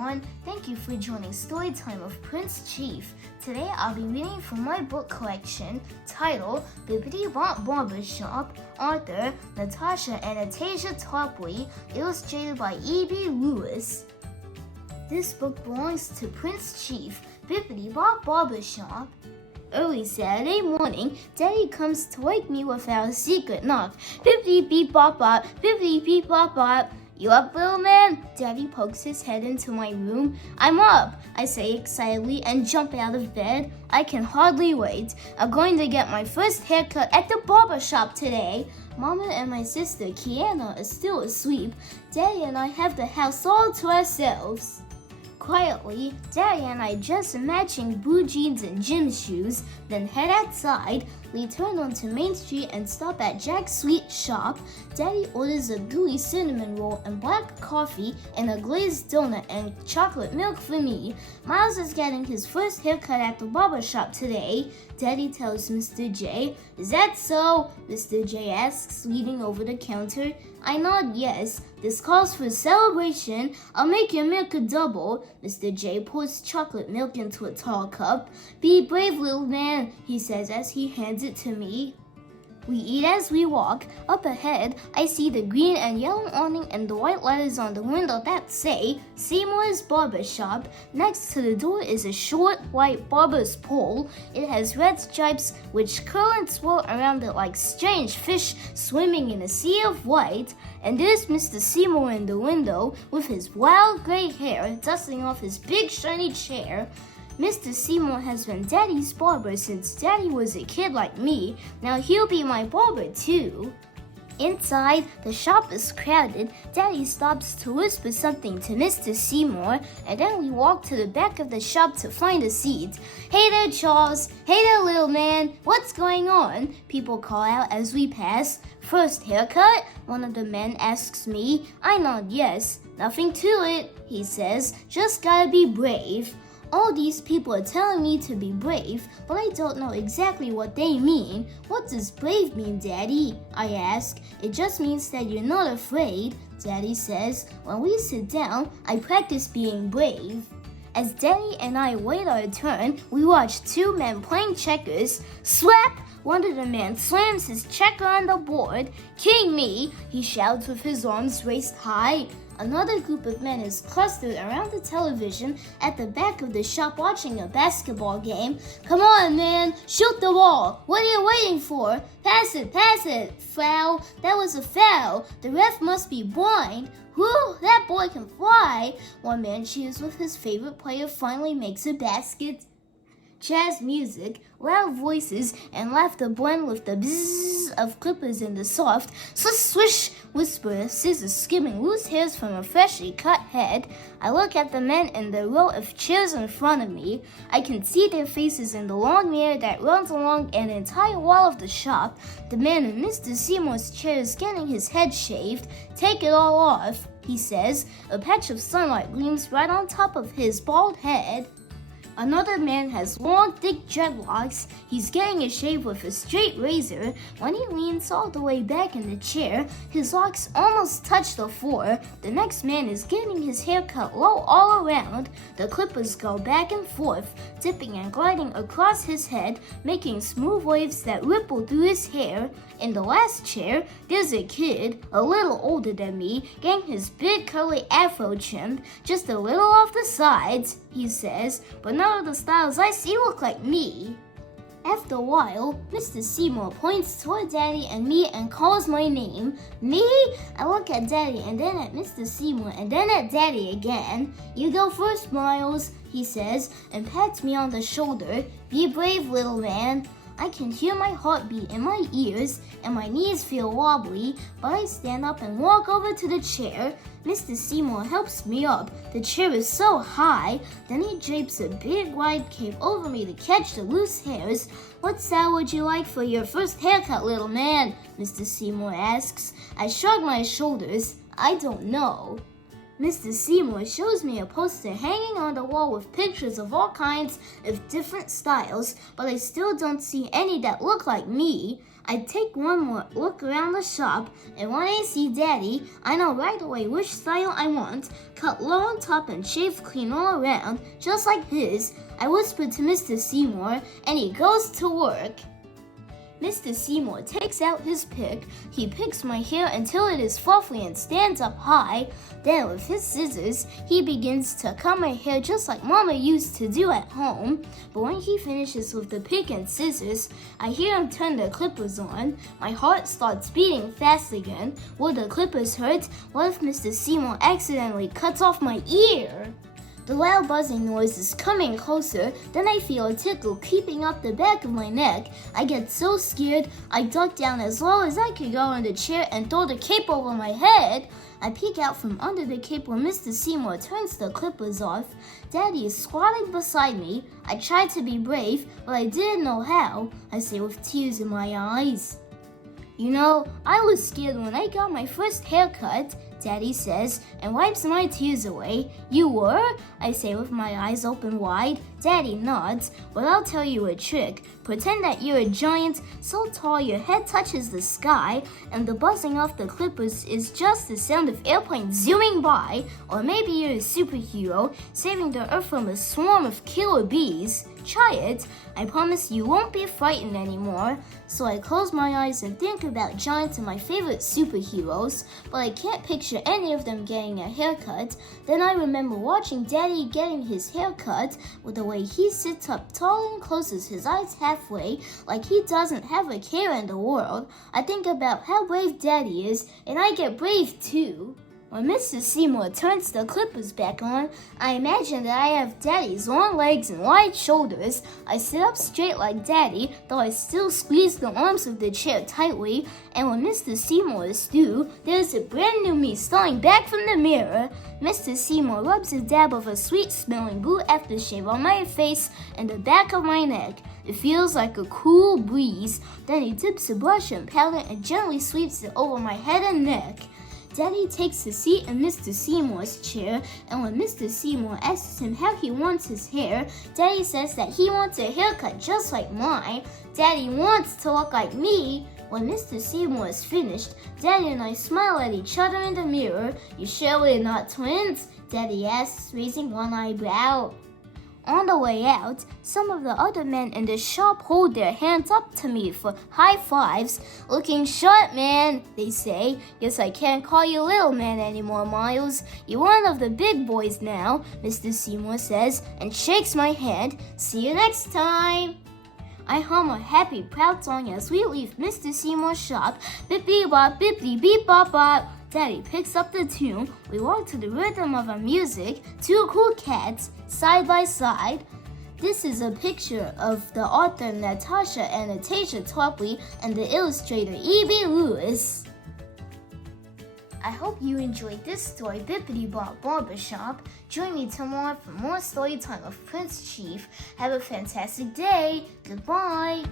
everyone. Thank you for joining Storytime of Prince Chief. Today I'll be reading from my book collection titled Bippity Barbershop, author Natasha Anastasia Topley, illustrated by E.B. Lewis. This book belongs to Prince Chief, Bippity Barbershop. Early Saturday morning, Daddy comes to wake me without a secret knock. Bippity beep bop bop, bippity beep bop bop. You up, little man? Daddy pokes his head into my room. I'm up, I say excitedly and jump out of bed. I can hardly wait. I'm going to get my first haircut at the barbershop today. Mama and my sister Kiana are still asleep. Daddy and I have the house all to ourselves. Quietly, Daddy and I dress in matching blue jeans and gym shoes, then head outside. We turn onto Main Street and stop at Jack's Sweet Shop. Daddy orders a gooey cinnamon roll and black coffee and a glazed donut and chocolate milk for me. Miles is getting his first haircut at the barbershop today. Daddy tells Mr. J. Is that so? Mr. J asks, leaning over the counter. I nod yes. This calls for a celebration. I'll make your milk a double. Mr. J pours chocolate milk into a tall cup. Be brave, little man, he says as he hands it to me. We eat as we walk. Up ahead, I see the green and yellow awning and the white letters on the window that say Seymour's Barbershop. Next to the door is a short, white barber's pole. It has red stripes which curl and swirl around it like strange fish swimming in a sea of white. And there's Mr. Seymour in the window with his wild gray hair dusting off his big shiny chair. Mr. Seymour has been Daddy's barber since Daddy was a kid like me. Now he'll be my barber too. Inside, the shop is crowded. Daddy stops to whisper something to Mr. Seymour, and then we walk to the back of the shop to find a seat. Hey there, Charles. Hey there, little man. What's going on? People call out as we pass. First haircut? One of the men asks me. I nod yes. Nothing to it, he says. Just gotta be brave. All these people are telling me to be brave, but I don't know exactly what they mean. What does brave mean, Daddy? I ask. It just means that you're not afraid, Daddy says. When we sit down, I practice being brave. As Daddy and I wait our turn, we watch two men playing checkers. Slap! One of the men slams his checker on the board. King me, he shouts with his arms raised high. Another group of men is clustered around the television at the back of the shop watching a basketball game. Come on, man, shoot the ball. What are you waiting for? Pass it. Foul. That was a foul. The ref must be blind. Whew, that boy can fly. One man cheers with his favorite player finally makes a basket. Jazz music, loud voices, and laughter blend with the bzzz of clippers in the soft swish whisper of scissors skimming loose hairs from a freshly cut head. I look at the men in the row of chairs in front of me. I can see their faces in the long mirror that runs along an entire wall of the shop. The man in Mr. Seymour's chair is getting his head shaved. Take it all off, he says. A patch of sunlight gleams right on top of his bald head. Another man has long, thick dreadlocks. He's getting a shave with a straight razor. When he leans all the way back in the chair, his locks almost touch the floor. The next man is getting his hair cut low all around. The clippers go back and forth, dipping and gliding across his head, making smooth waves that ripple through his hair. In the last chair, there's a kid, a little older than me, getting his big curly afro trimmed, just a little off the sides, he says, but none of the styles I see look like me. After a while, Mr. Seymour points toward Daddy and me and calls my name. Me? I look at Daddy and then at Mr. Seymour and then at Daddy again. You go first, Miles, he says, and pats me on the shoulder. Be brave, little man. I can hear my heartbeat in my ears and my knees feel wobbly, but I stand up and walk over to the chair. Mr. Seymour helps me up. The chair is so high. Then he drapes a big wide cape over me to catch the loose hairs. What style would you like for your first haircut, little man? Mr. Seymour asks. I shrug my shoulders. I don't know. Mr. Seymour shows me a poster hanging on the wall with pictures of all kinds of different styles, but I still don't see any that look like me. I take one more look around the shop, and when I see Daddy, I know right away which style I want. Cut low on top and shave clean all around, just like his. I whisper to Mr. Seymour, and he goes to work. Mr. Seymour takes out his pick. He picks my hair until it is fluffy and stands up high. Then with his scissors, he begins to cut my hair just like Mama used to do at home. But when he finishes with the pick and scissors, I hear him turn the clippers on. My heart starts beating fast again. Will the clippers hurt? What if Mr. Seymour accidentally cuts off my ear? The loud buzzing noise is coming closer. Then I feel a tickle creeping up the back of my neck. I get so scared, I duck down as low as I could go in the chair and throw the cape over my head. I peek out from under the cape when Mr. Seymour turns the clippers off. Daddy is squatting beside me. I tried to be brave, but I didn't know how, I say with tears in my eyes. You know, I was scared when I got my first haircut, Daddy says, and wipes my tears away. You were? I say with my eyes open wide. Daddy nods, but I'll tell you a trick. Pretend that you're a giant, so tall your head touches the sky, and the buzzing off the clippers is just the sound of airplanes zooming by. Or maybe you're a superhero, saving the earth from a swarm of killer bees. Try it. I promise you won't be frightened anymore. So I close my eyes and think about giants and my favorite superheroes, but I can't picture any of them getting a haircut. Then I remember watching Daddy getting his haircut with the way he sits up tall and closes his eyes halfway like he doesn't have a care in the world. I think about how brave Daddy is, and I get brave too. When Mr. Seymour turns the clippers back on, I imagine that I have Daddy's long legs and wide shoulders. I sit up straight like Daddy, though I still squeeze the arms of the chair tightly. And when Mr. Seymour is through, there's a brand new me staring back from the mirror. Mr. Seymour rubs a dab of a sweet-smelling blue aftershave on my face and the back of my neck. It feels like a cool breeze. Then he dips a brush in powder and gently sweeps it over my head and neck. Daddy takes a seat in Mr. Seymour's chair, and when Mr. Seymour asks him how he wants his hair, Daddy says that he wants a haircut just like mine. Daddy wants to look like me. When Mr. Seymour is finished, Daddy and I smile at each other in the mirror. You sure we're not twins? Daddy asks, raising one eyebrow. On the way out, some of the other men in the shop hold their hands up to me for high fives. Looking sharp, man, they say. Guess I can't call you little man anymore, Miles. You're one of the big boys now, Mr. Seymour says, and shakes my hand. See you next time. I hum a happy, proud song as we leave Mr. Seymour's shop. Bippity-bop, bippity-beep-bop-bop. Daddy picks up the tune. We walk to the rhythm of our music. Two cool cats, side by side. This is a picture of the author Natasha Anastasia Topley and the illustrator E.B. Lewis. I hope you enjoyed this story, Bippity Bop Barbershop. Join me tomorrow for more story time of Prince Chief. Have a fantastic day. Goodbye.